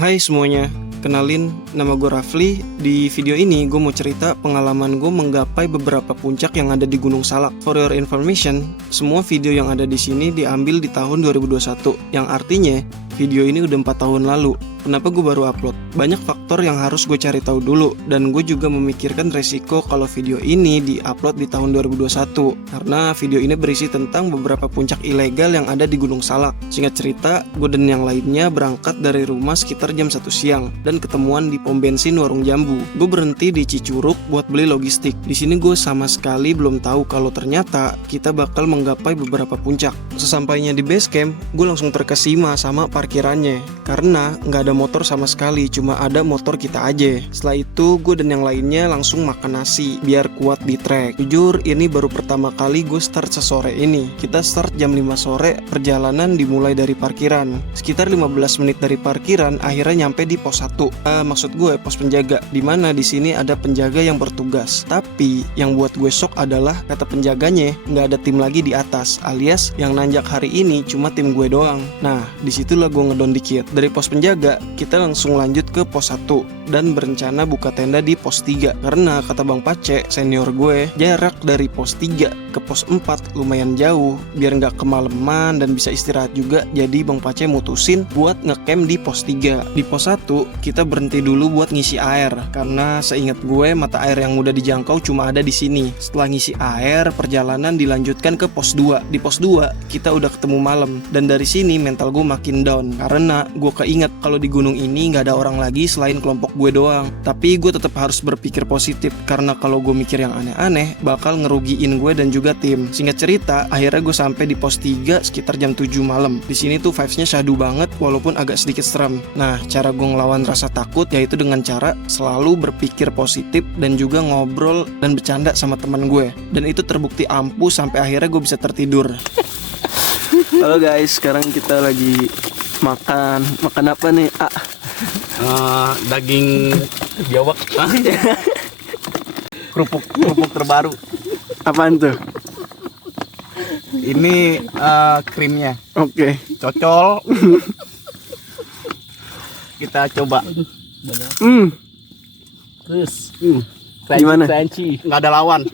Hai semuanya, kenalin nama gue Rafli. Di video ini gue mau cerita pengalaman gue menggapai beberapa puncak yang ada di Gunung Salak. For your information, semua video yang ada di sini diambil di tahun 2021, yang artinya video ini udah 4 tahun lalu. Kenapa gue baru upload? Banyak faktor yang harus gue cari tahu dulu, dan gue juga memikirkan resiko kalau video ini di-upload di tahun 2021, karena video ini berisi tentang beberapa puncak ilegal yang ada di Gunung Salak. Singkat cerita, gue dan yang lainnya berangkat dari rumah sekitar jam 1 siang dan ketemuan di pom bensin Warung Jambu. Gue berhenti di Cicurug buat beli logistik. Di sini gue sama sekali belum tahu kalau ternyata kita bakal menggapai beberapa puncak. Sesampainya di base camp, gue langsung terkesima sama parkirannya, karena nggak ada motor sama sekali, cuma ada motor kita aja. Setelah itu gue dan yang lainnya langsung makan nasi biar kuat di trek. Jujur ini baru pertama kali gue start sesore ini. Kita start jam 5 sore, perjalanan dimulai dari parkiran. Sekitar 15 menit dari parkiran akhirnya nyampe di pos 1. Maksud gue pos penjaga, dimana di sini ada penjaga yang bertugas. Tapi yang buat gue shock adalah kata penjaganya nggak ada tim lagi di atas, alias yang nanjak hari ini cuma tim gue doang. Nah disitulah gue ngedon dikit. Dari pos penjaga kita langsung lanjut ke pos 1 dan berencana buka tenda di pos 3, karena kata Bang Pace, senior gue, jarak dari pos 3 ke pos 4 lumayan jauh, biar nggak kemalaman dan bisa istirahat juga. Jadi Bang Pace mutusin buat ngecamp di pos 3. Di pos 1 kita berhenti dulu buat ngisi air, karena seingat gue mata air yang mudah dijangkau cuma ada di sini. Setelah ngisi air, perjalanan dilanjutkan ke pos 2. Di pos 2 kita udah ketemu malam, dan dari sini mental gue makin down, karena gue keinget kalau di gunung ini nggak ada orang lagi selain kelompok gue doang. Tapi gue tetap harus berpikir positif, karena kalau gue mikir yang aneh-aneh bakal ngerugiin gue dan juga tim. Singkat cerita, akhirnya gue sampai di pos 3 sekitar jam 7 malam. Di sini tuh vibes-nya syahdu banget walaupun agak sedikit serem. Nah, cara gue ngelawan rasa takut yaitu dengan cara selalu berpikir positif dan juga ngobrol dan bercanda sama teman gue. Dan itu terbukti ampuh sampai akhirnya gue bisa tertidur. Halo guys, sekarang kita lagi makan apa nih? Daging biawak. kerupuk terbaru. Apaan tuh? Ini krimnya. Oke. Cocol. Kita coba. Terus Gimana? crunchy. Nggak ada lawan.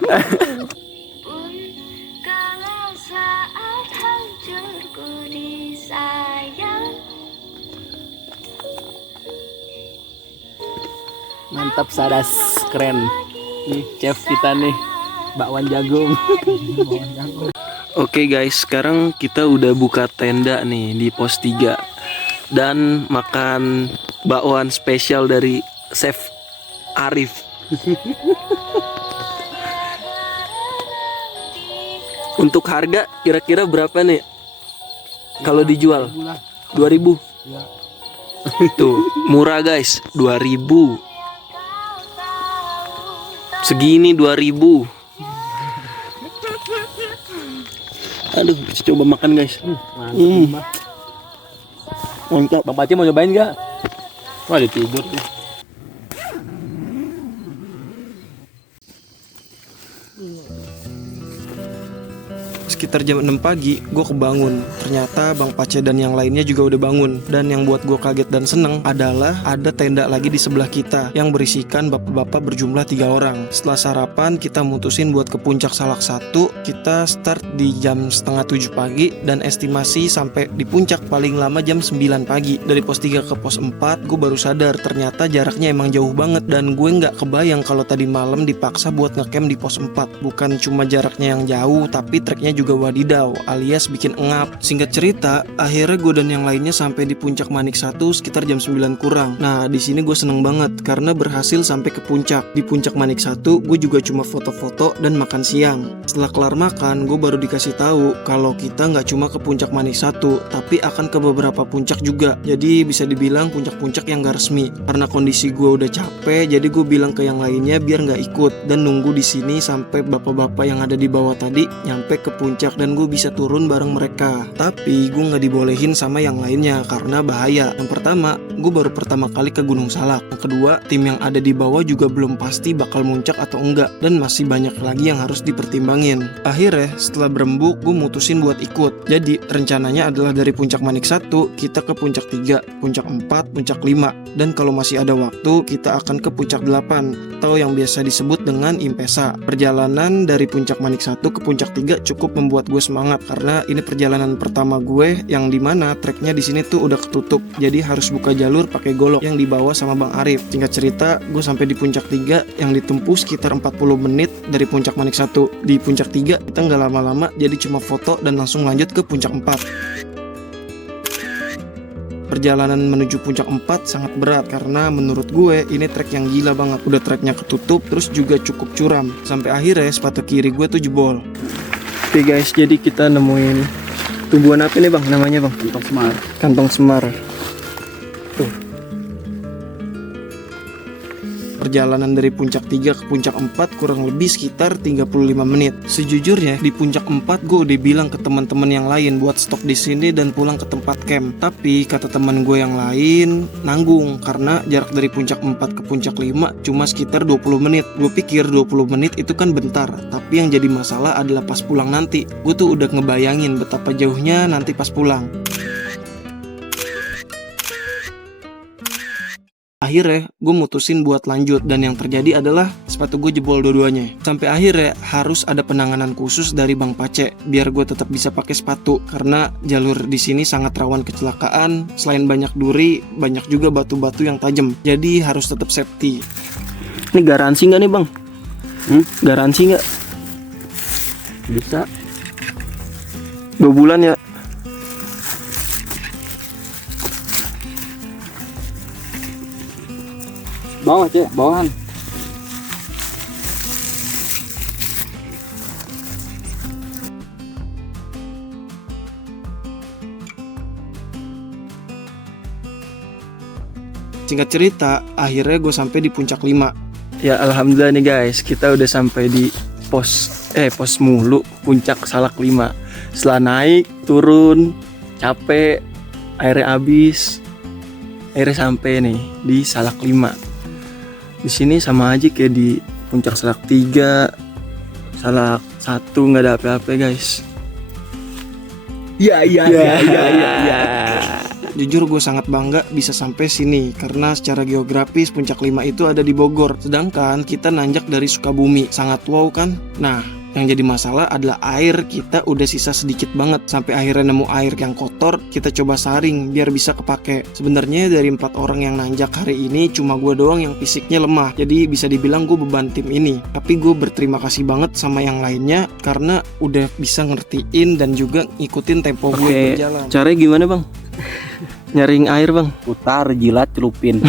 Mantap sadas, keren. Nih chef kita nih, bakwan jagung. Oke guys, sekarang kita udah buka tenda nih di pos 3 dan makan bakwan spesial dari Chef Arif. Untuk harga kira-kira berapa nih kalau dijual? 2000. Ya. Tuh, murah guys, 2000. Segini 2000. Aduh, coba makan guys. Mantap. Bang Paci mau nyobain nggak? Wah, dia tidur tuh. Sekitar jam 6 pagi gue kebangun. Ternyata Bang Pace dan yang lainnya juga udah bangun. Dan yang buat gue kaget dan seneng adalah ada tenda lagi di sebelah kita yang berisikan bapak-bapak berjumlah 3 orang. Setelah sarapan kita mutusin buat ke puncak Salak 1. Kita start di jam setengah 7 pagi dan estimasi sampai di puncak paling lama jam 9 pagi. Dari pos 3 ke pos 4 gue baru sadar ternyata jaraknya emang jauh banget, dan gue nggak kebayang kalau tadi malam dipaksa buat ngecamp di pos 4. Bukan cuma jaraknya yang jauh, tapi treknya juga wadidaw, alias bikin engap. Singkat cerita, akhirnya gue dan yang lainnya sampai di puncak Manik 1 sekitar jam 9 kurang. Nah, di sini gue seneng banget karena berhasil sampai ke puncak. Di puncak Manik 1, gue juga cuma foto-foto dan makan siang. Setelah kelar makan, gue baru dikasih tahu kalau kita nggak cuma ke puncak Manik 1, tapi akan ke beberapa puncak juga. Jadi bisa dibilang puncak-puncak yang gak resmi. Karena kondisi gue udah capek, jadi gue bilang ke yang lainnya biar nggak ikut dan nunggu di sini sampai bapak-bapak yang ada di bawah tadi nyampe ke puncak puncak dan gue bisa turun bareng mereka. Tapi gue nggak dibolehin sama yang lainnya karena bahaya. Yang pertama, gue baru pertama kali ke Gunung Salak. Yang kedua, tim yang ada di bawah juga belum pasti bakal muncak atau enggak, dan masih banyak lagi yang harus dipertimbangin. Akhirnya setelah berembuk, gue mutusin buat ikut. Jadi rencananya adalah dari puncak Manik 1 kita ke puncak 3, puncak 4, puncak 5, dan kalau masih ada waktu kita akan ke puncak 8 atau yang biasa disebut dengan Impesa. Perjalanan dari puncak Manik 1 ke puncak 3 cukup membuat gue semangat karena ini perjalanan pertama gue yang dimana treknya di sini tuh udah ketutup, jadi harus buka jalur pakai golok yang dibawa sama Bang Arif. Singkat cerita, gue sampai di puncak 3 yang ditempuh sekitar 40 menit dari puncak Manik 1. Di puncak 3 kita nggak lama-lama, jadi cuma foto dan langsung lanjut ke puncak 4. Perjalanan menuju puncak 4 sangat berat karena menurut gue ini trek yang gila banget. Udah treknya ketutup, terus juga cukup curam. Sampai akhirnya sepatu kiri gue tuh jebol. Oke guys, jadi kita nemuin tumbuhan apa nih bang? Namanya bang? Kantong semar. Kantong semar. Tuh. Perjalanan dari puncak 3 ke puncak 4 kurang lebih sekitar 35 menit. Sejujurnya di puncak 4 gue udah bilang ke teman-teman yang lain buat stop di sini dan pulang ke tempat camp. Tapi kata teman gue yang lain nanggung karena jarak dari puncak 4 ke puncak 5 cuma sekitar 20 menit. Gue pikir 20 menit itu kan bentar, tapi yang jadi masalah adalah pas pulang nanti. Gue tuh udah ngebayangin betapa jauhnya nanti pas pulang. Akhirnya gue mutusin buat lanjut, dan yang terjadi adalah sepatu gue jebol dua-duanya. Sampai akhirnya harus ada penanganan khusus dari Bang Pace biar gue tetap bisa pakai sepatu karena jalur di sini sangat rawan kecelakaan. Selain banyak duri, banyak juga batu-batu yang tajam. Jadi harus tetap safety. Ini garansi nggak nih bang? Garansi nggak? Bisa. 2 bulan ya? Bawah cek, bawahan. Singkat cerita, akhirnya gue sampai di puncak 5. Ya alhamdulillah nih guys, kita udah sampai di pos mulu puncak Salak 5. Setelah naik, turun, capek, airnya habis, akhirnya sampai nih di Salak 5. Di sini sama aja kayak di puncak Salak 3, Salak 1 nggak ada apa-apa guys. Ya. Jujur gue sangat bangga bisa sampai sini karena secara geografis puncak 5 itu ada di Bogor, sedangkan kita nanjak dari Sukabumi. Sangat wow kan? Nah, yang jadi masalah adalah air kita udah sisa sedikit banget. Sampai akhirnya nemu air yang kotor, kita coba saring biar bisa kepake. Sebenarnya dari 4 orang yang nanjak hari ini cuma gue doang yang fisiknya lemah, jadi bisa dibilang gue beban tim ini. Tapi gue berterima kasih banget sama yang lainnya karena udah bisa ngertiin dan juga ngikutin tempo gue berjalan. Caranya gimana bang? Nyaring air bang? Putar, jilat, celupin.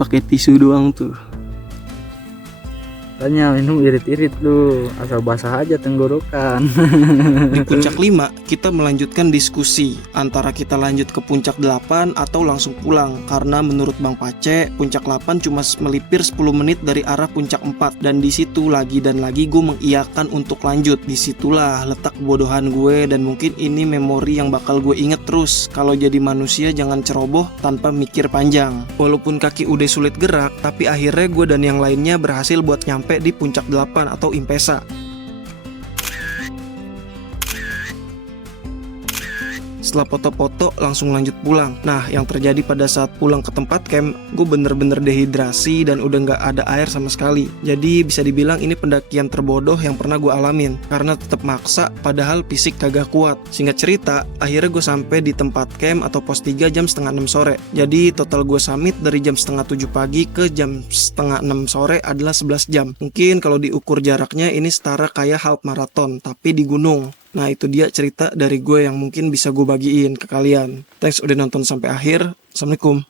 Pakai tisu doang tuh. Tanya minum irit-irit lu, asal basah aja tenggorokan. Di puncak 5 kita melanjutkan diskusi antara kita lanjut ke puncak 8 atau langsung pulang, karena menurut Bang Pace puncak 8 cuma melipir 10 menit dari arah puncak 4, dan di situ lagi dan lagi gue mengiyakan untuk lanjut. Disitulah letak kebodohan gue, dan mungkin ini memori yang bakal gue inget terus. Kalau jadi manusia jangan ceroboh tanpa mikir panjang. Walaupun kaki udah sulit gerak, tapi akhirnya gue dan yang lainnya berhasil buat nyampe di puncak 8 atau Impesa. Setelah foto-foto langsung lanjut pulang. Nah, yang terjadi pada saat pulang ke tempat camp, gue bener-bener dehidrasi dan udah nggak ada air sama sekali. Jadi bisa dibilang ini pendakian terbodoh yang pernah gue alamin, karena tetap maksa padahal fisik kagak kuat. Singkat cerita, akhirnya gue sampai di tempat camp atau pos 3 jam setengah 6 sore. Jadi total gue summit dari jam setengah 7 pagi ke jam setengah 6 sore adalah 11 jam. Mungkin kalau diukur jaraknya ini setara kayak half marathon tapi di gunung. Nah itu dia cerita dari gue yang mungkin bisa gue bagiin ke kalian. Thanks udah nonton sampai akhir. Assalamualaikum.